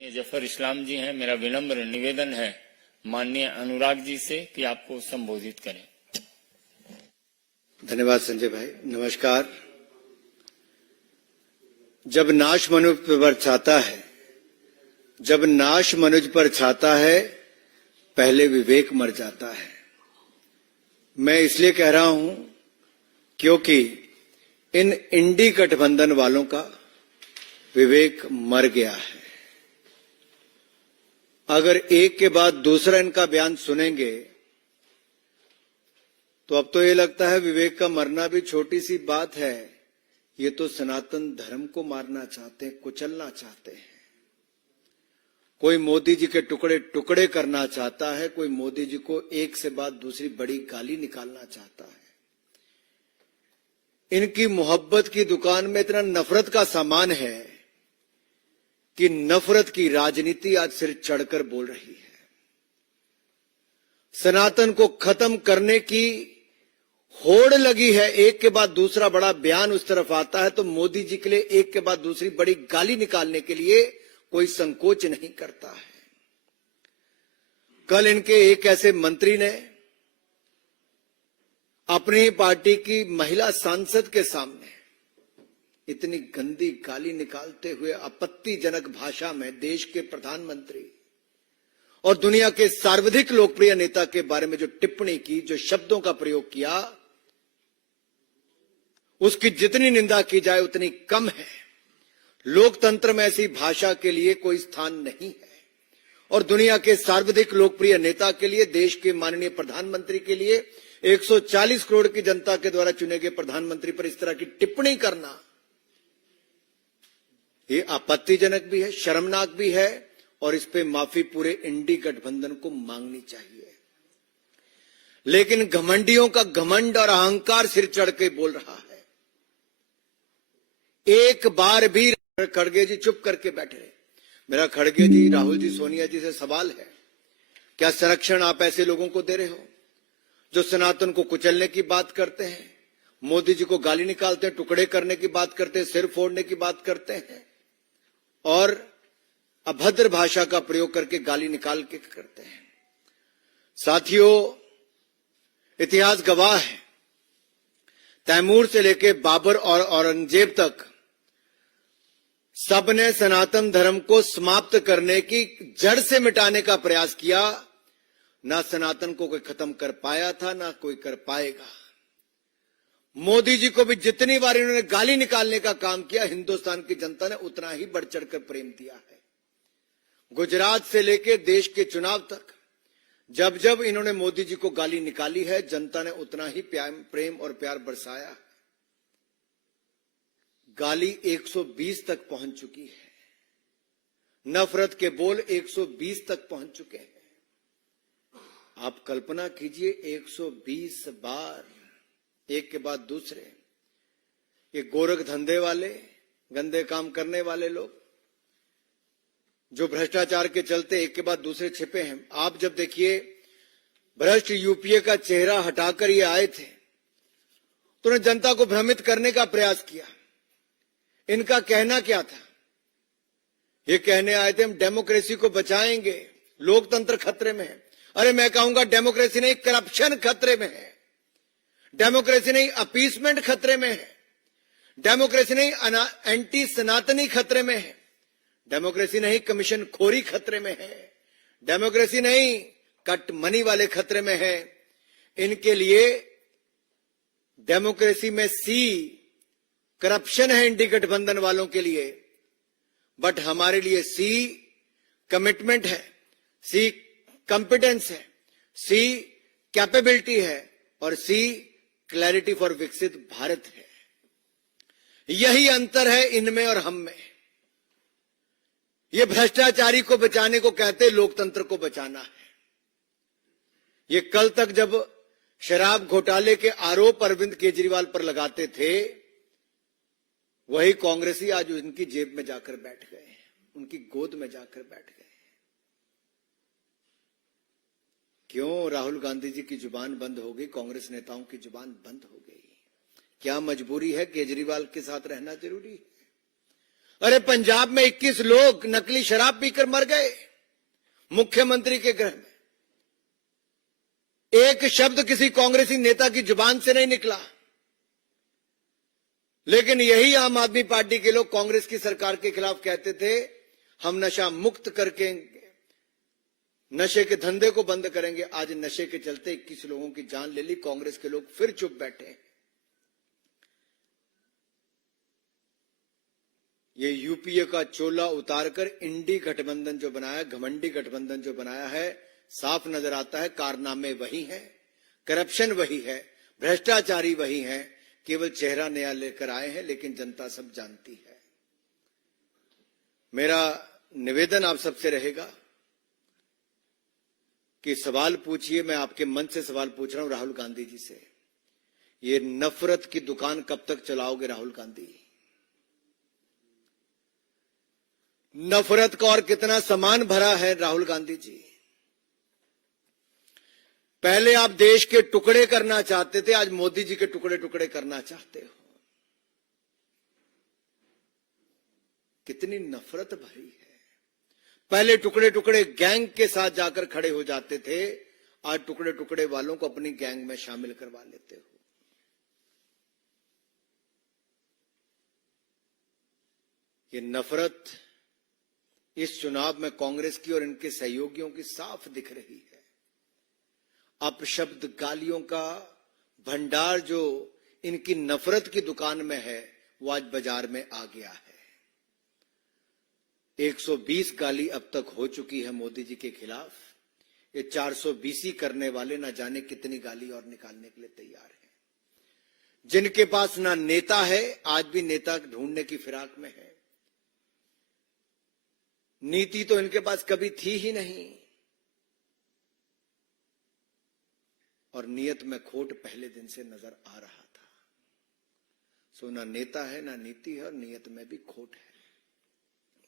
ये जफर इस्लाम जी हैं। मेरा विनम्र निवेदन है माननीय अनुराग जी से कि आपको संबोधित करें। धन्यवाद संजय भाई। नमस्कार। जब नाश मनुष्य पर छाता है, जब नाश मनुष्य पर छाता है, पहले विवेक मर जाता है। मैं इसलिए कह रहा हूं क्योंकि इन इंडी गठबंधन वालों का विवेक मर गया है। अगर एक के बाद दूसरा इनका बयान सुनेंगे तो अब तो ये लगता है विवेक का मरना भी छोटी सी बात है। ये तो सनातन धर्म को मारना चाहते हैं, कुचलना चाहते हैं। कोई मोदी जी के टुकड़े टुकड़े करना चाहता है, कोई मोदी जी को एक से बाद दूसरी बड़ी गाली निकालना चाहता है। इनकी मोहब्बत की दुकान में इतना नफरत का सामान है कि नफरत की राजनीति आज सिर चढ़कर बोल रही है। सनातन को खत्म करने की होड़ लगी है। एक के बाद दूसरा बड़ा बयान उस तरफ आता है तो मोदी जी के लिए एक के बाद दूसरी बड़ी गाली निकालने के लिए कोई संकोच नहीं करता है। कल इनके एक ऐसे मंत्री ने अपनी पार्टी की महिला सांसद के सामने इतनी गंदी गाली निकालते हुए आपत्तिजनक भाषा में देश के प्रधानमंत्री और दुनिया के सर्वाधिक लोकप्रिय नेता के बारे में जो टिप्पणी की, जो शब्दों का प्रयोग किया, उसकी जितनी निंदा की जाए उतनी कम है। लोकतंत्र में ऐसी भाषा के लिए कोई स्थान नहीं है और दुनिया के सर्वाधिक लोकप्रिय नेता के लिए, देश के माननीय प्रधानमंत्री के लिए, 140 करोड़ की जनता के द्वारा चुने गए प्रधानमंत्री पर इस तरह की टिप्पणी करना ये आपत्तिजनक भी है, शर्मनाक भी है और इस पे माफी पूरे इंडी गठबंधन को मांगनी चाहिए। लेकिन घमंडियों का घमंड और अहंकार सिर चढ़ के बोल रहा है। एक बार भी खड़गे जी चुप करके बैठे रहे। मेरा खड़गे जी, राहुल जी, सोनिया जी से सवाल है, क्या संरक्षण आप ऐसे लोगों को दे रहे हो जो सनातन को कुचलने की बात करते हैं, मोदी जी को गाली निकालते हैं, टुकड़े करने की बात करते हैं, सिर फोड़ने की बात करते हैं और अभद्र भाषा का प्रयोग करके गाली निकाल के करते हैं। साथियों, इतिहास गवाह है, तैमूर से लेकर बाबर और औरंगजेब तक सबने सनातन धर्म को समाप्त करने की, जड़ से मिटाने का प्रयास किया। ना सनातन को कोई खत्म कर पाया था, ना कोई कर पाएगा। मोदी जी को भी जितनी बार इन्होंने गाली निकालने का काम किया, हिंदुस्तान की जनता ने उतना ही बढ़ चढ़कर प्रेम दिया है। गुजरात से लेकर देश के चुनाव तक जब जब इन्होंने मोदी जी को गाली निकाली है, जनता ने उतना ही प्रेम और प्यार बरसाया। गाली 120 तक पहुंच चुकी है, नफरत के बोल 120 तक पहुंच चुके हैं। आप कल्पना कीजिए, 120 बार एक के बाद दूसरे ये गोरख धंधे वाले, गंदे काम करने वाले लोग जो भ्रष्टाचार के चलते एक के बाद दूसरे छिपे हैं। आप जब देखिए, भ्रष्ट यूपीए का चेहरा हटाकर ये आए थे तो उन्होंने जनता को भ्रमित करने का प्रयास किया। इनका कहना क्या था? ये कहने आए थे हम डेमोक्रेसी को बचाएंगे, लोकतंत्र खतरे में है। अरे मैं कहूंगा डेमोक्रेसी नहीं, करप्शन खतरे में है। डेमोक्रेसी नहीं, अपीसमेंट खतरे में है। डेमोक्रेसी नहीं, एंटी सनातनी खतरे में है। डेमोक्रेसी नहीं, कमीशन खोरी खतरे में है। डेमोक्रेसी नहीं, कट मनी वाले खतरे में है। इनके लिए डेमोक्रेसी में सी करप्शन है, इंडी गठबंधन वालों के लिए, बट हमारे लिए सी कमिटमेंट है, सी कॉम्पिटेंस है, सी कैपेबिलिटी है और सी क्लैरिटी फॉर विकसित भारत है। यही अंतर है इनमें और हम में। ये भ्रष्टाचारी को बचाने को कहते, लोकतंत्र को बचाना है। ये कल तक जब शराब घोटाले के आरोप अरविंद केजरीवाल पर लगाते थे, वही कांग्रेसी आज उनकी जेब में जाकर बैठ गए, उनकी गोद में जाकर बैठ गए। क्यों राहुल गांधी जी की जुबान बंद हो गई, कांग्रेस नेताओं की जुबान बंद हो गई? क्या मजबूरी है? केजरीवाल के साथ रहना जरूरी है? अरे पंजाब में 21 लोग नकली शराब पीकर मर गए मुख्यमंत्री के घर में। एक शब्द किसी कांग्रेसी नेता की जुबान से नहीं निकला, लेकिन यही आम आदमी पार्टी के लोग कांग्रेस की सरकार के खिलाफ कहते थे हम नशा मुक्त करके नशे के धंधे को बंद करेंगे। आज नशे के चलते 21 लोगों की जान ले ली, कांग्रेस के लोग फिर चुप बैठे हैं। ये यूपीए का चोला उतारकर इंडी गठबंधन जो बनाया, घमंडी गठबंधन जो बनाया है, साफ नजर आता है कारनामे वही हैं, करप्शन वही है, भ्रष्टाचारी वही हैं, केवल चेहरा नया लेकर आए हैं, लेकिन जनता सब जानती है। मेरा निवेदन आप सबसे रहेगा कि सवाल पूछिए, मैं आपके मन से सवाल पूछ रहा हूं राहुल गांधी जी से, ये नफरत की दुकान कब तक चलाओगे राहुल गांधी? नफरत का और कितना सामान भरा है राहुल गांधी जी? पहले आप देश के टुकड़े करना चाहते थे, आज मोदी जी के टुकड़े टुकड़े करना चाहते हो। कितनी नफरत भरी है। पहले टुकड़े टुकड़े गैंग के साथ जाकर खड़े हो जाते थे, आज टुकड़े टुकड़े वालों को अपनी गैंग में शामिल करवा लेते हो। ये नफरत इस चुनाव में कांग्रेस की और इनके सहयोगियों की साफ दिख रही है। अपशब्द गालियों का भंडार जो इनकी नफरत की दुकान में है, वो आज बाजार में आ गया है। 120 गाली अब तक हो चुकी है मोदी जी के खिलाफ। ये 420 करने वाले ना जाने कितनी गाली और निकालने के लिए तैयार हैं। जिनके पास ना नेता है, आज भी नेता ढूंढने की फिराक में है। नीति तो इनके पास कभी थी ही नहीं, और नियत में खोट पहले दिन से नजर आ रहा था। सो ना नेता है ना नीति है, और नियत में भी खोट है।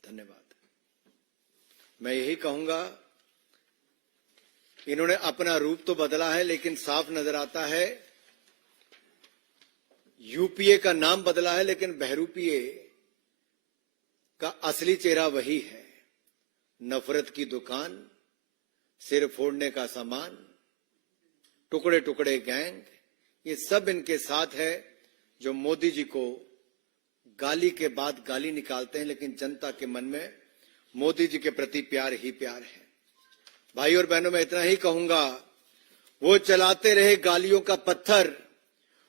धन्यवाद। मैं यही कहूंगा, इन्होंने अपना रूप तो बदला है, लेकिन साफ नजर आता है यूपीए का नाम बदला है, लेकिन बहरूपीए का असली चेहरा वही है। नफरत की दुकान, सिर फोड़ने का सामान, टुकड़े टुकड़े गैंग, ये सब इनके साथ है, जो मोदी जी को गाली के बाद गाली निकालते हैं, लेकिन जनता के मन में मोदी जी के प्रति प्यार ही प्यार है। भाई और बहनों, मैं इतना ही कहूंगा, वो चलाते रहे गालियों का पत्थर,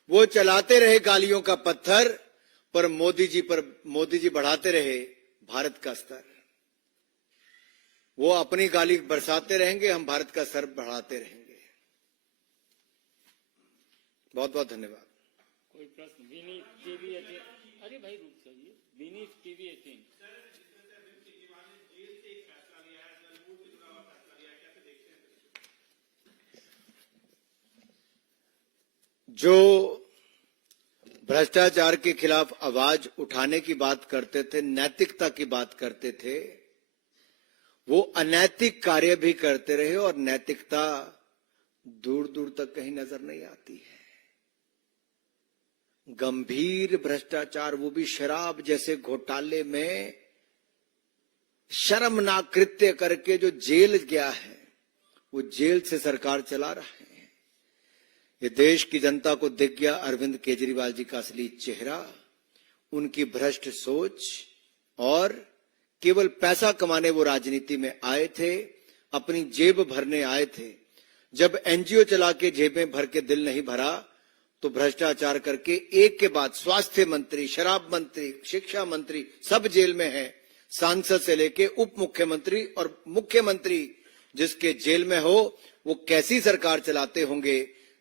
वो चलाते रहे गालियों का पत्थर, पर मोदी जी बढ़ाते रहे भारत का स्तर। वो अपनी गाली बरसाते रहेंगे, हम भारत का स्तर बढ़ाते रहेंगे। बहुत बहुत धन्यवाद। कोई प्रश्न? विनीत टीवी 18। अरे भाई रुक जाइए। विनीत टीवी 18। जो भ्रष्टाचार के खिलाफ आवाज उठाने की बात करते थे, नैतिकता की बात करते थे, वो अनैतिक कार्य भी करते रहे, और नैतिकता दूर दूर तक कहीं नजर नहीं आती है। गंभीर भ्रष्टाचार, वो भी शराब जैसे घोटाले में शर्मनाक कृत्य करके जो जेल गया है, वो जेल से सरकार चला रहा है। ये देश की जनता को दिख गया अरविंद केजरीवाल जी का असली चेहरा, उनकी भ्रष्ट सोच, और केवल पैसा कमाने वो राजनीति में आए थे, अपनी जेब भरने आए थे। जब एनजीओ चला के जेबें भर के दिल नहीं भरा, तो भ्रष्टाचार करके एक के बाद स्वास्थ्य मंत्री, शराब मंत्री, शिक्षा मंत्री सब जेल में हैं। सांसद से लेके उप मुख्यमंत्री और मुख्यमंत्री जिसके जेल में हो, वो कैसी सरकार चलाते होंगे।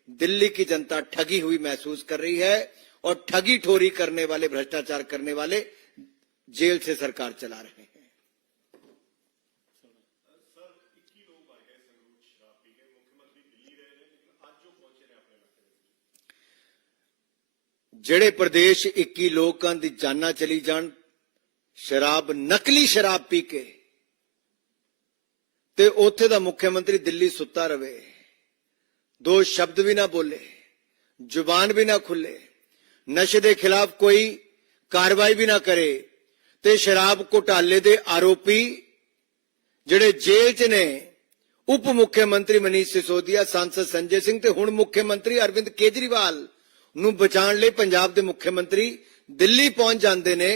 दिल्ली की जनता ठगी हुई महसूस कर रही है, और ठगी ठोरी करने वाले, भ्रष्टाचार करने वाले जेल से सरकार चला रहे हैं। ਜਿਹੜੇ ਪ੍ਰਦੇਸ਼ 21 ਲੋਕਾਂ ਦੀ ਜਾਨਾਂ ਚਲੀ ਜਾਣ ਸ਼ਰਾਬ, ਨਕਲੀ ਸ਼ਰਾਬ ਪੀ ਕੇ, ਤੇ ਉੱਥੇ ਦਾ ਮੁੱਖ ਮੰਤਰੀ ਦਿੱਲੀ ਸੁੱਤਾ ਰਵੇ, ਦੋ ਸ਼ਬਦ ਵੀ ਨਾ ਬੋਲੇ, ਜ਼ੁਬਾਨ ਵੀ ਨਾ ਖੁੱਲੇ, ਨਸ਼ੇ ਦੇ ਖਿਲਾਫ ਕੋਈ कार्रवाई भी ना करे, ਤੇ ਸ਼ਰਾਬ ਘੁਟਾਲੇ ਦੇ ਆਰੋਪੀ ਜਿਹੜੇ ਜੇਲ੍ਹ 'ਚ ਨੇ, ਉਪ ਮੁੱਖ ਮੰਤਰੀ ਮਨੀਸ਼ ਸਿਸੋਦੀਆ, सांसद ਸੰਜੇ ਸਿੰਘ ਤੇ ਹੁਣ ਮੁੱਖ ਮੰਤਰੀ ਅਰਵਿੰਦ ਕੇਜਰੀਵਾਲ ਨੂੰ ਬਚਾਉਣ ਲਈ ਪੰਜਾਬ ਦੇ ਮੁੱਖ ਮੰਤਰੀ ਦਿੱਲੀ ਪਹੁੰਚ ਜਾਂਦੇ ਨੇ,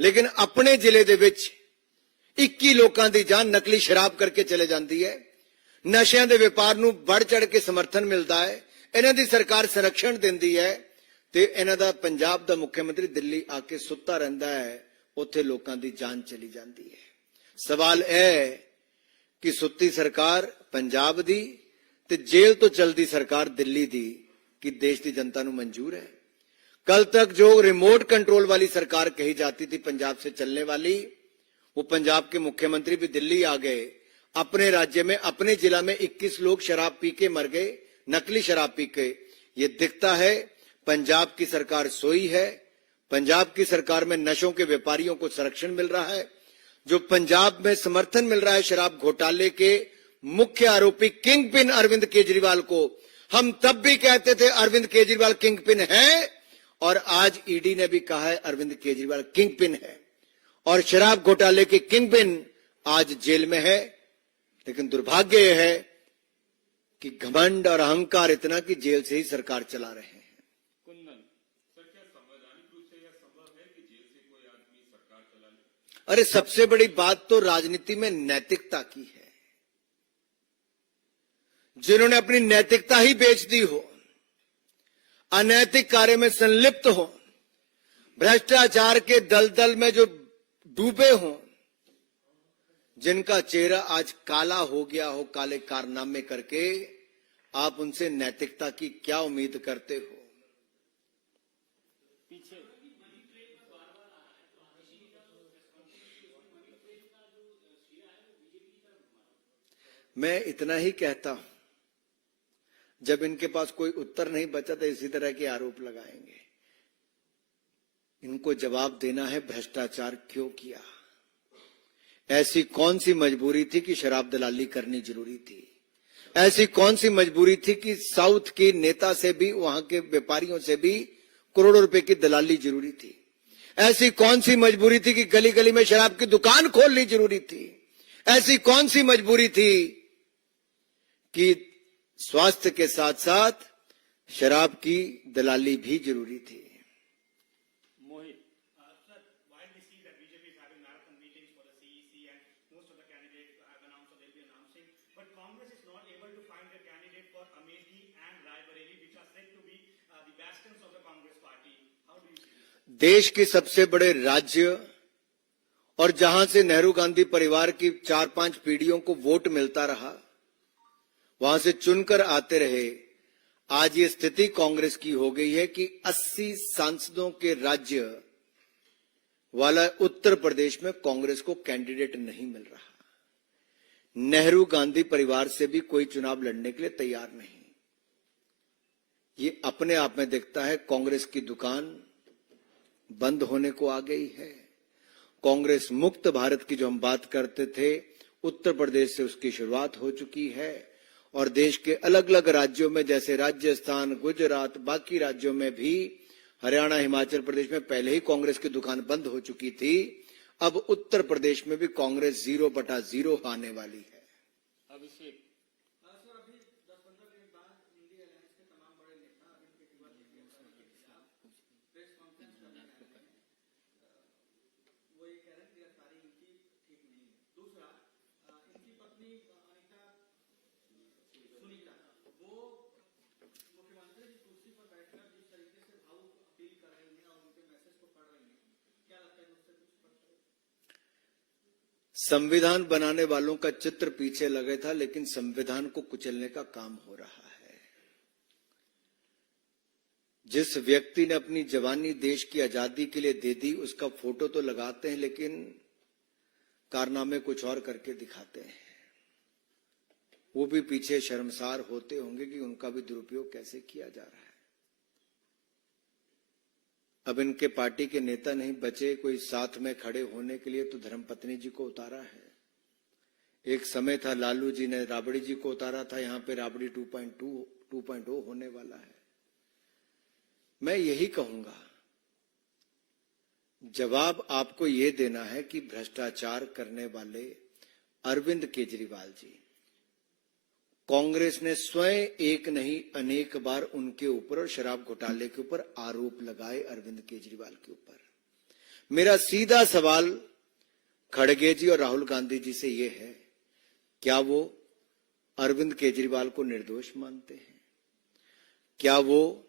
ਲੇਕਿਨ ਆਪਣੇ ਜ਼ਿਲ੍ਹੇ ਦੇ ਵਿੱਚ 21 ਲੋਕਾਂ ਦੀ ਜਾਨ ਨਕਲੀ ਸ਼ਰਾਬ ਕਰਕੇ ਚਲੇ ਜਾਂਦੀ ਹੈ। ਨਸ਼ਿਆਂ ਦੇ ਵਪਾਰ ਨੂੰ ਵੱਧ ਚੜ ਕੇ ਸਮਰਥਨ ਮਿਲਦਾ ਹੈ, ਇਹਨਾਂ ਦੀ ਸਰਕਾਰ ਸੰਰक्षण ਦਿੰਦੀ ਹੈ ਤੇ ਇਹਨਾਂ ਦਾ ਪੰਜਾਬ ਦਾ ਮੁੱਖ ਮੰਤਰੀ ਦਿੱਲੀ ਆ ਕੇ ਸੁੱਤਾ ਰਹਿੰਦਾ ਹੈ, ਉੱਥੇ ਲੋਕਾਂ ਦੀ ਜਾਨ ਚਲੀ ਜਾਂਦੀ ਹੈ। ਸਵਾਲ ਇਹ ਹੈ ਕਿ ਸੁੱਤੀ ਸਰਕਾਰ ਪੰਜਾਬ ਦੀ ਤੇ ਜੇਲ੍ਹ ਤੋਂ ਚਲਦੀ ਸਰਕਾਰ ਦਿੱਲੀ ਦੀ, कि देश की जनता को मंजूर है? कल तक जो रिमोट कंट्रोल वाली सरकार कही जाती थी पंजाब से चलने वाली, वो पंजाब के मुख्यमंत्री भी दिल्ली आ गए। अपने राज्य में, अपने जिला में 21 लोग शराब पी के मर गए, नकली शराब पी के। ये दिखता है पंजाब की सरकार सोई है। पंजाब की सरकार में नशों के व्यापारियों को संरक्षण मिल रहा है। जो पंजाब में समर्थन मिल रहा है शराब घोटाले के मुख्य आरोपी किंग पिन अरविंद केजरीवाल को, हम तब भी कहते थे अरविंद केजरीवाल किंग पिन है, और आज ईडी ने भी कहा है अरविंद केजरीवाल किंग पिन है, और शराब घोटाले के किंग पिन आज जेल में है। लेकिन दुर्भाग्य यह है कि घमंड और अहंकार इतना कि जेल से ही सरकार चला रहे हैं। कुंदन सर, क्या संवैधानिक रूप से यह संभव है कि जेल से कोई आदमी सरकार चला ले? अरे सबसे बड़ी बात तो राजनीति में नैतिकता की है। जिन्होंने अपनी नैतिकता ही बेच दी हो, अनैतिक कार्य में संलिप्त हो, भ्रष्टाचार के दलदल में जो डूबे हो, जिनका चेहरा आज काला हो गया हो काले कारनामे करके, आप उनसे नैतिकता की क्या उम्मीद करते हो? पीछे मैं इतना ही कहता हूं, जब इनके पास कोई उत्तर नहीं बचा तो इसी तरह के आरोप लगाएंगे। इनको जवाब देना है भ्रष्टाचार क्यों किया, ऐसी कौन सी मजबूरी थी कि शराब दलाली करनी जरूरी थी, ऐसी कौन सी मजबूरी थी कि साउथ के नेता से भी, वहां के व्यापारियों से भी करोड़ों रुपए की दलाली जरूरी थी, ऐसी कौन सी मजबूरी थी कि गली गली में शराब की दुकान खोलनी जरूरी थी, ऐसी कौन सी मजबूरी थी कि स्वास्थ्य के साथ साथ शराब की दलाली भी जरूरी थी। मोहित Sir, while we see that BJP is having marathon meetings for the CEC and most of the candidates have announced or they'll be announcing, but Congress is not able to find a candidate for Amethi and Raebareli, which are said to be the bastions of the Congress party. How do you see this? देश के सबसे बड़े राज्य और जहां से नेहरू गांधी परिवार की 4-5 पीढ़ियों को वोट मिलता रहा, वहां से चुनकर आते रहे, आज ये स्थिति कांग्रेस की हो गई है कि 80 सांसदों के राज्य वाला उत्तर प्रदेश में कांग्रेस को कैंडिडेट नहीं मिल रहा। नेहरू गांधी परिवार से भी कोई चुनाव लड़ने के लिए तैयार नहीं। ये अपने आप में दिखता है कांग्रेस की दुकान बंद होने को आ गई है। कांग्रेस मुक्त भारत की जो हम बात करते थे, उत्तर प्रदेश से उसकी शुरुआत हो चुकी है, और देश के अलग अलग राज्यों में जैसे राजस्थान, गुजरात, बाकी राज्यों में भी, हरियाणा, हिमाचल प्रदेश में पहले ही कांग्रेस की दुकान बंद हो चुकी थी। अब उत्तर प्रदेश में भी कांग्रेस 0/0 आने वाली है। अभिषेक Sir, अभी 10-15 दिन बाद इंडिया अलायंस के तमाम बड़े नेता अरविंद केजरीवाल जी के खिलाफ प्रेस कॉन्फ्रेंस कर रहे हैं। वो ये कह रहे हैं कि गिरफ्तारी इनकी ठीक नहीं है। दूसरा, इनकी पत्नी अनीता सुनीता, वो मुख्यमंत्री की कुर्सी पर बैठकर जिस तरीके से भावुक अपील कर रही हैं और उनके मैसेज को पढ़ रही हैं, क्या लगता है मुझसे कुछ पता? संविधान बनाने वालों का चित्र पीछे लगे था, लेकिन संविधान को कुचलने का काम हो रहा है। जिस व्यक्ति ने अपनी जवानी देश की आजादी के लिए दे दी, उसका फोटो तो लगाते हैं, लेकिन कारनामे कुछ और करके दिखाते हैं। वो भी पीछे शर्मसार होते होंगे कि उनका भी दुरुपयोग कैसे किया जा रहा है। अब इनके पार्टी के नेता नहीं बचे कोई साथ में खड़े होने के लिए, तो धर्मपत्नी जी को उतारा है। एक समय था लालू जी ने राबड़ी जी को उतारा था, यहां पे राबड़ी 2.0 होने वाला है। मैं यही कहूंगा, जवाब आपको ये देना है कि भ्रष्टाचार करने वाले अरविंद केजरीवाल जी, कांग्रेस ने स्वयं एक नहीं अनेक बार उनके ऊपर और शराब घोटाले के ऊपर आरोप लगाए अरविंद केजरीवाल के ऊपर। मेरा सीधा सवाल खड़गे जी और राहुल गांधी जी से यह है, क्या वो अरविंद केजरीवाल को निर्दोष मानते हैं? क्या वो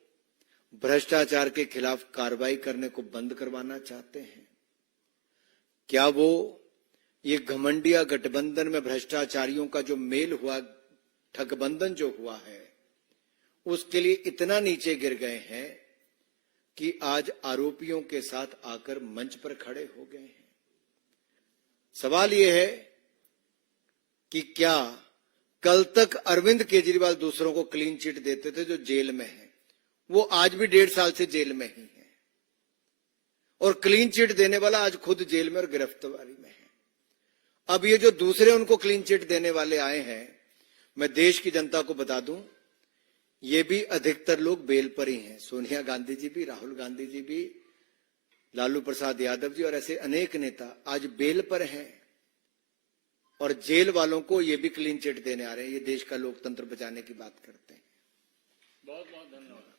भ्रष्टाचार के खिलाफ कार्रवाई करने को बंद करवाना चाहते हैं? क्या वो ये घमंडिया गठबंधन में भ्रष्टाचारियों का जो मेल हुआ, ठगबंधन जो हुआ है, उसके लिए इतना नीचे गिर गए हैं कि आज आरोपियों के साथ आकर मंच पर खड़े हो गए हैं? सवाल यह है कि क्या कल तक अरविंद केजरीवाल दूसरों को क्लीन चिट देते थे जो जेल में है, वो आज भी 1.5 साल से जेल में ही है, और क्लीन चिट देने वाला आज खुद जेल में और गिरफ्तारी में है। अब ये जो दूसरे उनको क्लीन चिट देने वाले आए हैं, मैं देश की जनता को बता दूं, ये भी अधिकतर लोग बेल पर ही हैं। सोनिया गांधी जी भी, राहुल गांधी जी भी, लालू प्रसाद यादव जी और ऐसे अनेक नेता आज बेल पर हैं, और जेल वालों को ये भी क्लीन चिट देने आ रहे हैं। ये देश का लोकतंत्र बचाने की बात करते हैं। बहुत बहुत धन्यवाद।